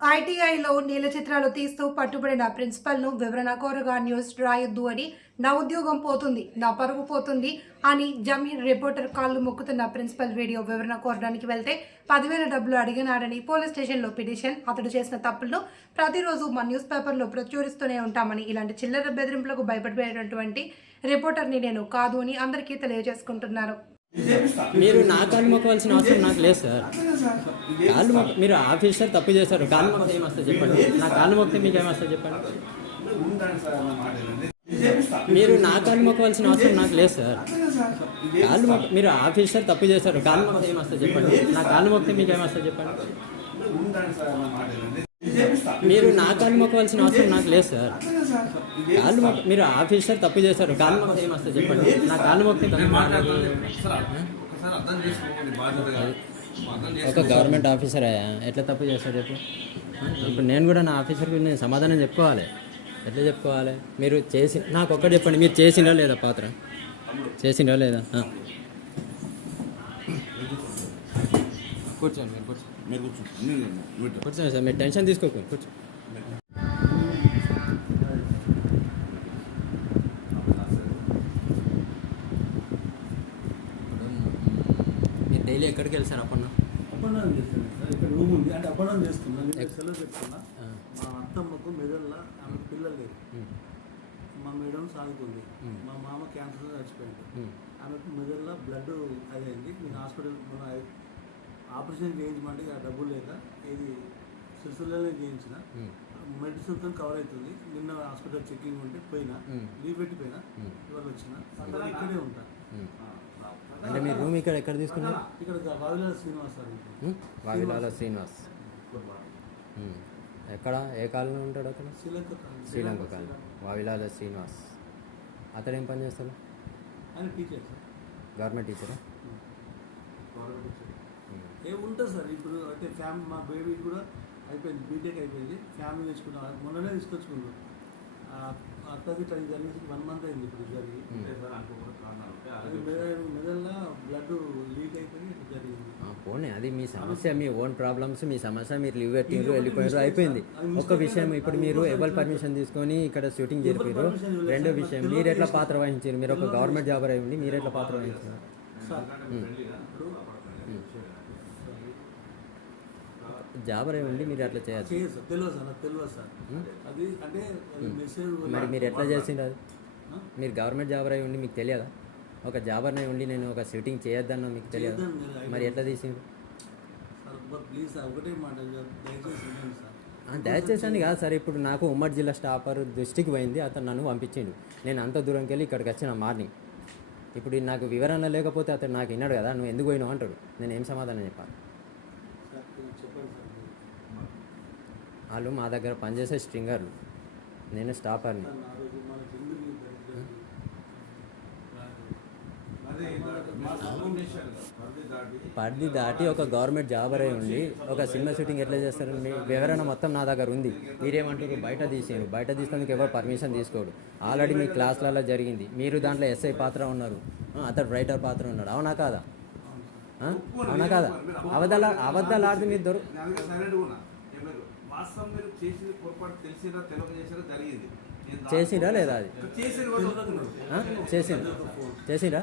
ఐటీఐలో నీల చిత్రాలు తీస్తూ పట్టుబడిన ప్రిన్సిపల్ను వివరణ కోరగా న్యూస్ రాయొద్దు అని నా ఉద్యోగం పోతుంది నా పరువు పోతుంది అని జమీర్ రిపోర్టర్ కాళ్ళు మొక్కుతున్న ప్రిన్సిపల్ వీడియో వివరణ కోరడానికి వెళ్తే పదివేల డబ్బులు అడిగినాడని పోలీస్ స్టేషన్లో పిటిషన్ అతడు చేసిన తప్పులను ప్రతిరోజు మా న్యూస్ పేపర్లో ప్రచురిస్తూనే ఉంటామని ఇలాంటి చిల్లర బెదిరింపులకు భయపడిపోయేటటువంటి రిపోర్టర్ని నేను కాదు అని అందరికీ తెలియజేసుకుంటున్నారు. మీరు నా కాళ్ళు మొక్కవలసిన అవసరం నాకు లేదు సార్. కాళ్ళు మొక్క మీరు ఆఫీసర్ తప్పు చేశారు. కాళ్ళు మొక్క ఏమొస్తా చెప్పండి? నా కాళ్ళు మొక్క మీకు ఏమొస్తా చెప్పండి? మీరు నా కాళ్ళు మొక్కవలసిన అవసరం నాకు లేదు సార్. కాళ్ళు మొక్క మీరు ఆఫీసర్ తప్పు చేశారు. కాళ్ళు మొక్క ఏమొస్తా చెప్పండి? నా కాళ్ళు మొక్క మీకు ఏమొస్తా చెప్పండి? మీరు నా కాళ్ళు మొక్కవలసిన అవసరం నాకు లేదు సార్. కాళ్ళు మొక్క మీరు ఆఫీసర్ తప్పు చేశారు. కాళ్ళు మొక్క ఏమొస్తుంది చెప్పండి. నా కాళ్ళు అర్థం ఒక గవర్నమెంట్ ఆఫీసర్ అయ్యా. ఎట్లా తప్పు చేస్తాడు చెప్పు. ఇప్పుడు నేను కూడా నా ఆఫీసర్కి నేను సమాధానం చెప్పుకోవాలి. ఎట్లా చెప్పుకోవాలి? మీరు చేసి నాకు ఒక్కటి చెప్పండి. మీరు చేసిండ్రా లేదా పాత్ర? చేసిండ్రా లేదా ఆ. కూర్చోండి మీరు కూర్చోండి. మీరు మీరు. కూర్చోండి. సార్ మీరు టెన్షన్ తీసుకోకు కూర్చో. మీరు డైలీ ఎక్కడికి వెళ్తారు అప్పన్న అప్ అండ్ డౌన్ చేస్తాను సార్. ఇక్కడ రూమ్ ఉంది. అంటే చేస్తున్నా. సెలవు చెప్తున్నా. మా అత్తమ్మకు మెదడులో ఆమె పిల్లలు లేరు. మా మేడం సాగుతుంది. మ్మ్. మా మామ క్యాన్సర్ చచ్చిపోయింది. ఆమెకు మెదడులో బ్లడ్ అదైంది నేను హాస్పిటల్ మన ఆపరేషన్ చేయించమంటే ఇక డబ్బులు లేక ఇది సిరిసిల్లలో చేయించిన. ఉమ్. మెడిసిన్తో కవర్ అవుతుంది. నిన్న హాస్పిటల్ చెకింగ్ ఉంటే పోయినా. లీవ్ పెట్టిపోయినా. ఇవాళ వచ్చిన. ఇక్కడే ఉంటా. అంటే మీ రూమ్ ఇక్కడ ఎక్కడ తీసుకున్నారు? ఇక్కడ వావిలాల శ్రీనివాస్ సార్? వావిలాల శ్రీనివాస్. ఎక్కడ? ఏ కాలంలో ఉంటాడు అక్కడ శ్రీలంక. శ్రీలంక కాలం వావిలాల శ్రీనివాస్. అతడు ఏం పని చేస్తాడు? ఆయన టీచర్ సార్. గవర్నమెంట్ టీచరా. ఏముంటుంది సార్ ఇప్పుడు అంటే ఫ్యామిలీ మా బేబీ కూడా అయిపోయింది బీటెక్ అయిపోయింది ఫ్యామిలీ తెచ్చుకున్నాం. మొన్ననే తీసుకొచ్చుకున్నాం. ఆ అత్తది ట్రై జరిగి వన్ మంత్ అయింది ఇప్పుడు జరిగి అది మెద- మెదడులో బ్లడ్ లీక్ అయిపోయి ఇట్లా జరిగింది. పోనీ అది మీ సమస్య మీ ఓన్ ప్రాబ్లమ్స్ మీ సమస్య మీరు లీవ్ పెట్టిండ్రు వెళ్ళిపోయారు అయిపోయింది. ఒక్క విషయం ఇప్పుడు మీరు ఎవరి పర్మిషన్ తీసుకొని ఇక్కడ షూటింగ్ జరిపారు రెండో విషయం మీరు ఎట్లా పాత్ర వహించారు మీరు ఒక గవర్నమెంట్ జాబర్ అయి ఉండి మీరు ఎట్లా పాత్ర వహించారు జాబర్ ఉండి మీరు అట్లా సార్ తెలియదు సార్ తెలియదు సార్. అది అంటే మెసేజ్ మరి మీరు ఎట్లా చేసిండ్రు అది? మీరు గవర్నమెంట్ జాబర్ అయి ఉండి మీకు తెలియదా? ఒక జాబర్ అయి ఉండి నేను ఒక షూటింగ్ చేయొద్దన్నా మీకు తెలియదా? మరి ఎట్లా తీసిండ్రు? సార్ ప్లీజ్ సార్ ఒకటే మాట దయచేసి అని కాదు సార్ ఇప్పుడు నాకు ఉమ్మడి జిల్లా స్టాఫర్ దృష్టికి పోయింది అతను నన్ను పంపించిండు. నేను అంత దూరంకి వెళ్ళి ఇక్కడికి వచ్చిన మార్నింగ్. ఇప్పుడు నాకు వివరణ లేకపోతే అతను నాకు విన్నాడు కదా నువ్వు ఎందుకు పోయినావు అంటాడు. నేను ఏం సమాధానం చెప్పాలి సార్ కొంచెం చెప్పండి సార్ మీరు. వాళ్ళు మా దగ్గర పనిచేసే స్ట్రింగర్లు. నేను స్టాఫర్ని పర్ది పరిధి దాటి ఒక గవర్నమెంట్ జాబర్ అయి ఉండి ఒక సినిమా షూటింగ్ ఎట్లా చేస్తారు? మీ వివరణ మొత్తం నా దగ్గర ఉంది. మీరేమంటారు? బయట తీసేయండి. బయట తీసేందుకు ఎవరు పర్మిషన్ తీసుకోడు. ఆల్రెడీ మీ క్లాస్లలో జరిగింది. మీరు దాంట్లో ఎస్ఐ పాత్ర ఉన్నారు. అతడు రైటర్ పాత్ర ఉన్నాడు. అవునా కాదా? అవునా కాదా? అబద్ధాలు ఆడితే మీరు దొరు చేసిండ్రా లేదా. అది? చేసిండ్రా చేసిండ్రా